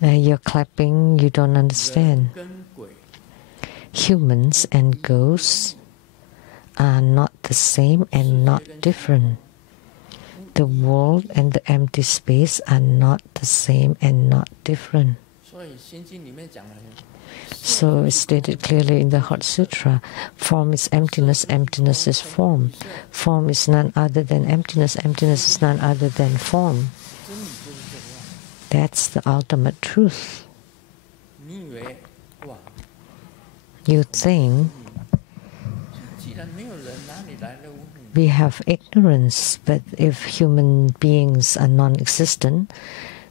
You're clapping, you don't understand. Humans and ghosts are not the same and not different. The world and the empty space are not the same and not different. So it's stated clearly in the Heart Sutra, form is emptiness, emptiness is form. Form is none other than emptiness, emptiness is none other than form. That's the ultimate truth. You think we have ignorance, but if human beings are non-existent,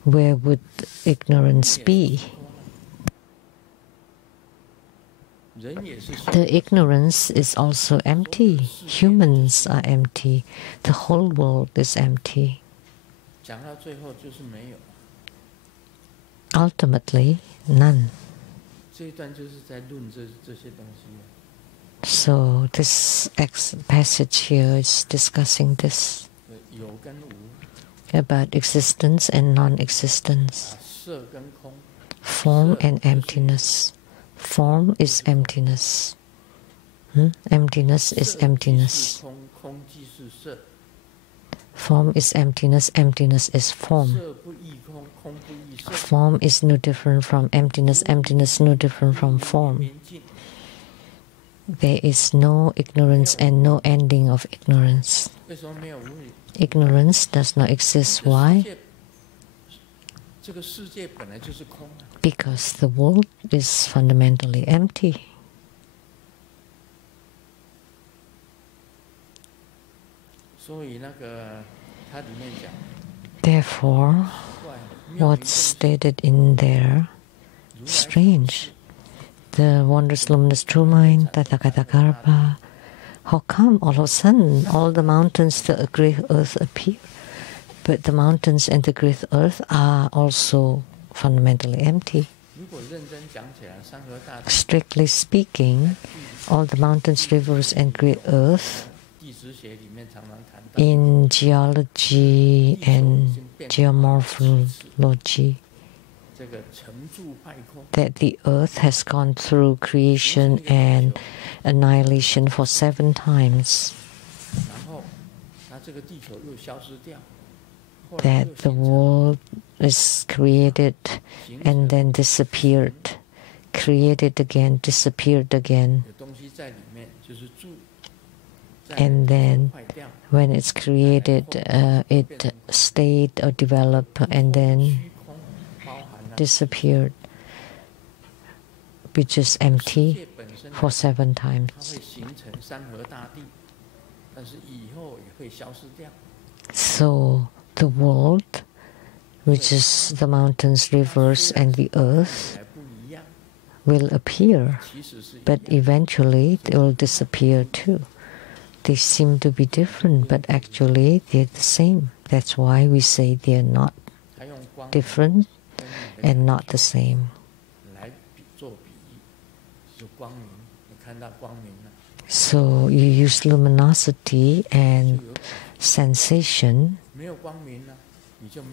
where would ignorance be? The ignorance is also empty. Humans are empty. The whole world is empty. Ultimately, none. So this passage here is discussing this about existence and non-existence, form and emptiness. Form is emptiness. Emptiness is emptiness. Form is emptiness, emptiness is form. Form is no different from emptiness, emptiness no different from form. There is no ignorance and no ending of ignorance. Ignorance does not exist. Why? Because the world is fundamentally empty. Therefore, what's stated in there, strange. The wondrous luminous true mind, Tathagata. How come all of a sudden all the mountains, the great earth appear? But the mountains and the great earth are also fundamentally empty. Strictly speaking, all the mountains, rivers, and great earth in geology and geomorphology, that the earth has gone through creation and annihilation for 7 times. That the world is created and then disappeared, created again, disappeared again. And then when it's created, it stayed or developed and then disappeared, which is empty for 7 times. So the world, which is the mountains, rivers, and the earth, will appear, but eventually they will disappear too. They seem to be different, but actually they're the same. That's why we say they're not different and not the same. So you use luminosity and sensation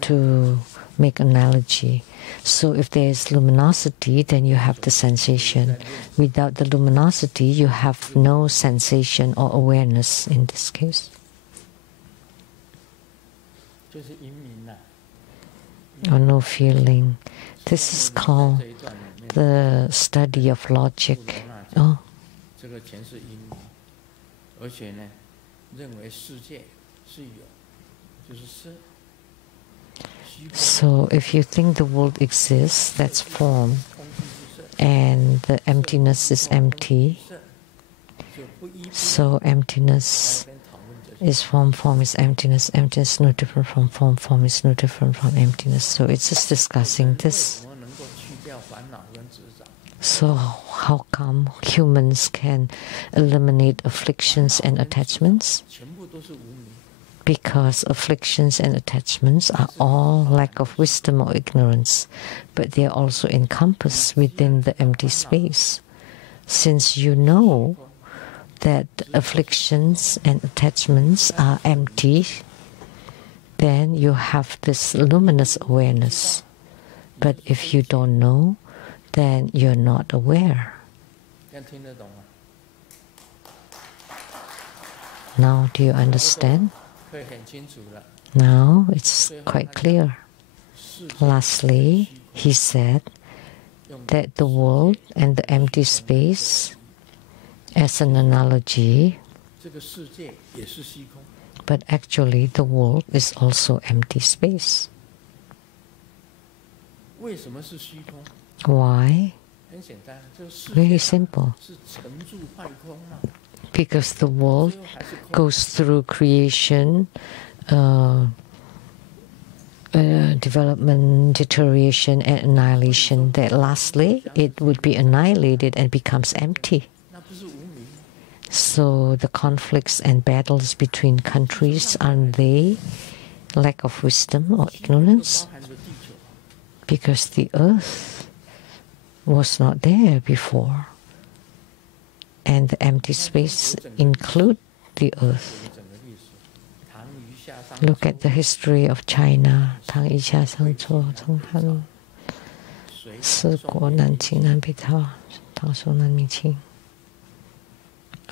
to make analogy. So if there is luminosity, then you have the sensation. Without the luminosity, you have no sensation or awareness in this case. Or no feeling. This is called the study of logic. Oh. So if you think the world exists, that's form, and the emptiness is empty. So emptiness is form, form is emptiness, emptiness is no different from form, form is no different from emptiness. So it's just discussing this. So how come humans can eliminate afflictions and attachments? Because afflictions and attachments are all lack of wisdom or ignorance, but they are also encompassed within the empty space. Since you know that afflictions and attachments are empty, then you have this luminous awareness. But if you don't know, then you're not aware. Now do you understand? Now it's quite clear. Lastly, he said that the world and the empty space, as an analogy, but actually the world is also empty space. Why? Very simple. Because the world goes through creation, development, deterioration, and annihilation. That lastly, it would be annihilated and becomes empty. So the conflicts and battles between countries, aren't they lack of wisdom or ignorance? Because the earth was not there before. And the empty space include the earth. Look at the history of China. Tang Yi Xia Sang Cuo Cong Han Si Guo Nan Qing Nan Bei Tao Tao Shou Nan Mi Qing.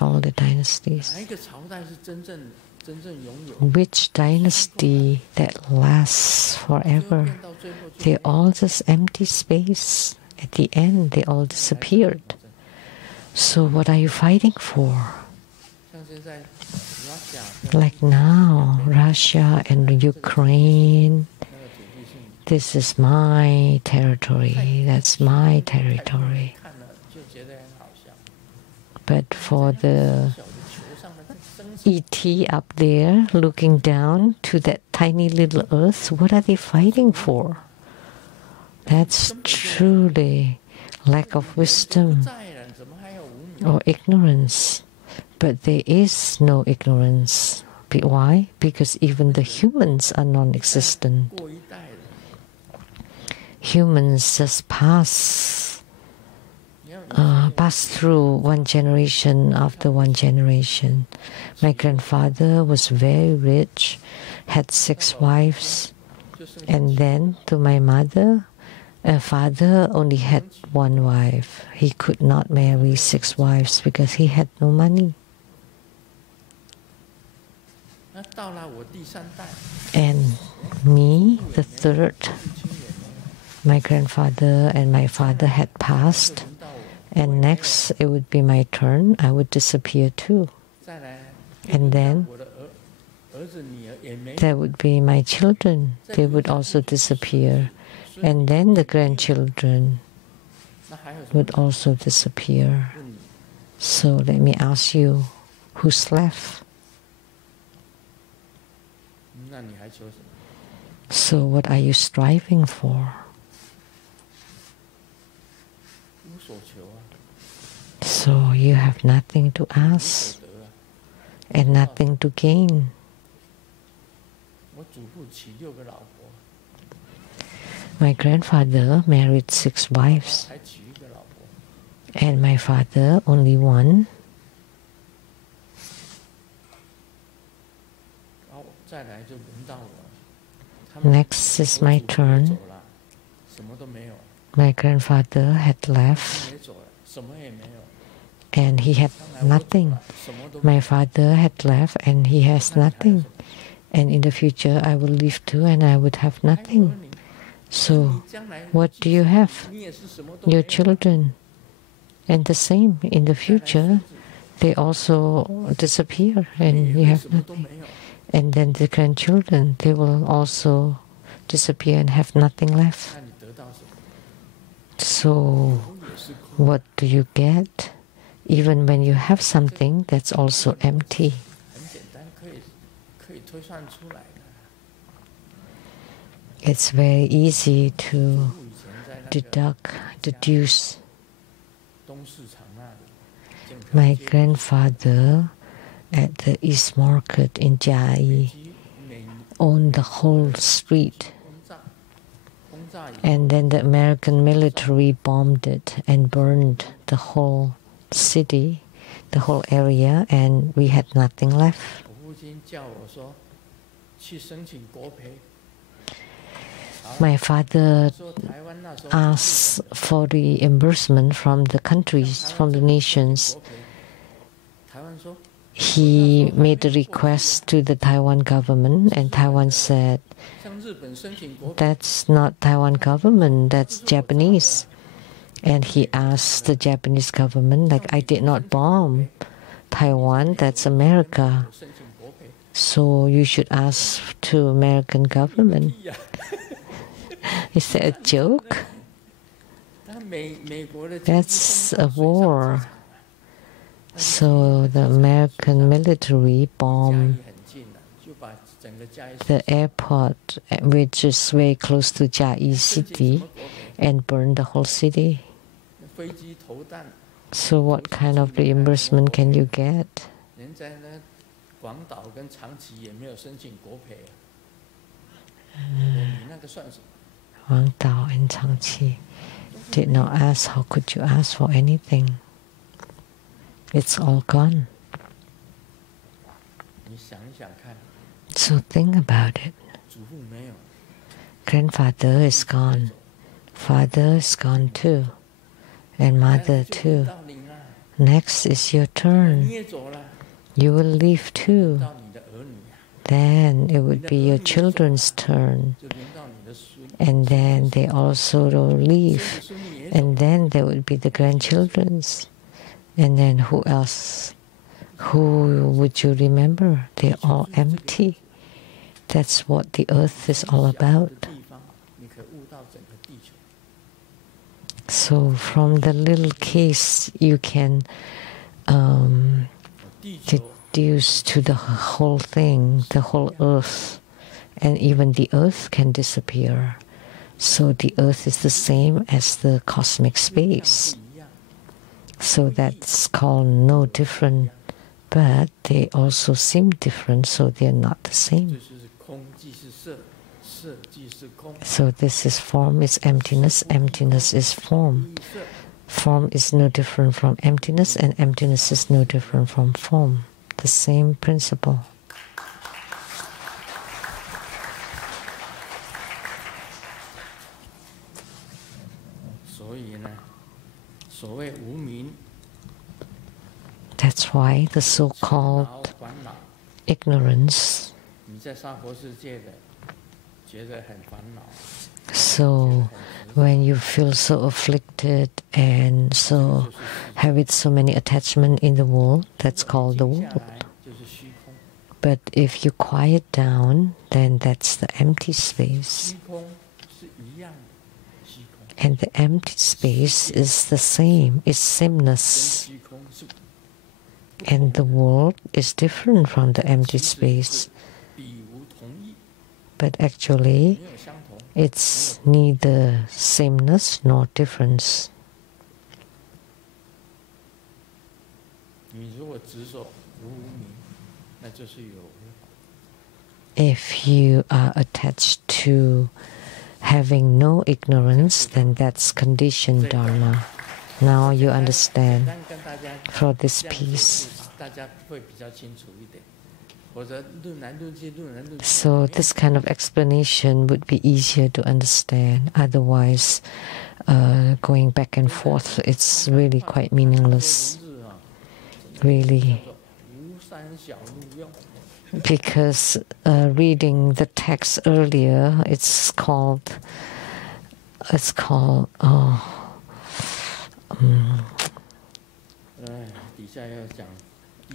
All the dynasties. Which dynasty that lasts forever? They're all just empty space. At the end, they all disappeared. So what are you fighting for? Like now, Russia and Ukraine, this is my territory, that's my territory. But for the ET up there, looking down to that tiny little earth, what are they fighting for? That's truly lack of wisdom or ignorance. But there is no ignorance. Why? Because even the humans are non-existent. Humans just pass through one generation after one generation. My grandfather was very rich, had 6 wives, and then to my mother, father only had 1 wife. He could not marry 6 wives because he had no money. And me, the 3rd, my grandfather and my father had passed, and next it would be my turn. I would disappear too. And then there would be my children. They would also disappear. And then the grandchildren would also disappear. So let me ask you, who's left? So what are you striving for? So you have nothing to ask and nothing to gain. My grandfather married 6 wives, and my father only 1. Next is my turn. My grandfather had left, and he had nothing. My father had left, and he has nothing. And in the future, I will live too, and I would have nothing. So, what do you have? Your children. And the same, in the future, they also disappear, and you have nothing. And then the grandchildren, they will also disappear and have nothing left. So what do you get? Even when you have something, that's also empty. It's very easy to deduce. My grandfather at the East Market in Chiayi owned the whole street. And then the American military bombed it and burned the whole city, the whole area, and we had nothing left. My father asked for reimbursement from the countries, from the nations. He made a request to the Taiwan government, and Taiwan said, "That's not Taiwan government, that's Japanese." And he asked the Japanese government, like, "I did not bomb Taiwan, that's America. So you should ask to American government." Is that a joke? That's a war. So the American military bombed the airport, which is very close to Chiayi city, and burned the whole city. So what kind of reimbursement can you get? Wang Dao and Changqi did not ask. How could you ask for anything? It's all gone. So think about it. Grandfather is gone. Father is gone too. And mother too. Next is your turn. You will leave too. Then it would be your children's turn. And then they also will leave. And then there would be the grandchildren's. And then who else? Who would you remember? They're all empty. That's what the earth is all about. So from the little case, you can deduce to the whole thing, the whole earth. And even the earth can disappear. So the earth is the same as the cosmic space. So that's called no different, but they also seem different, so they're not the same. So this is form is emptiness, emptiness is form. Form is no different from emptiness, and emptiness is no different from form. The same principle. That's why the so-called ignorance. So when you feel so afflicted and so have so many attachments in the world, that's called the world. But if you quiet down, then that's the empty space. And the empty space is the same, it's sameness. And the world is different from the empty space. But actually, it's neither sameness nor difference. If you are attached to having no ignorance, then that's conditioned dharma. Now you understand for this piece. So this kind of explanation would be easier to understand. Otherwise, going back and forth, it's really quite meaningless. Really. Because reading the text earlier, it's called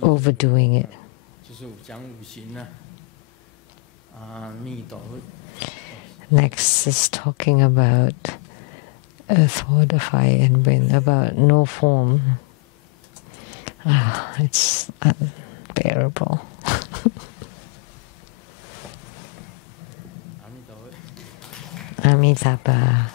overdoing it. Next is talking about earth, water, fire, and wind, about no form. It's unbearable. Amitabha.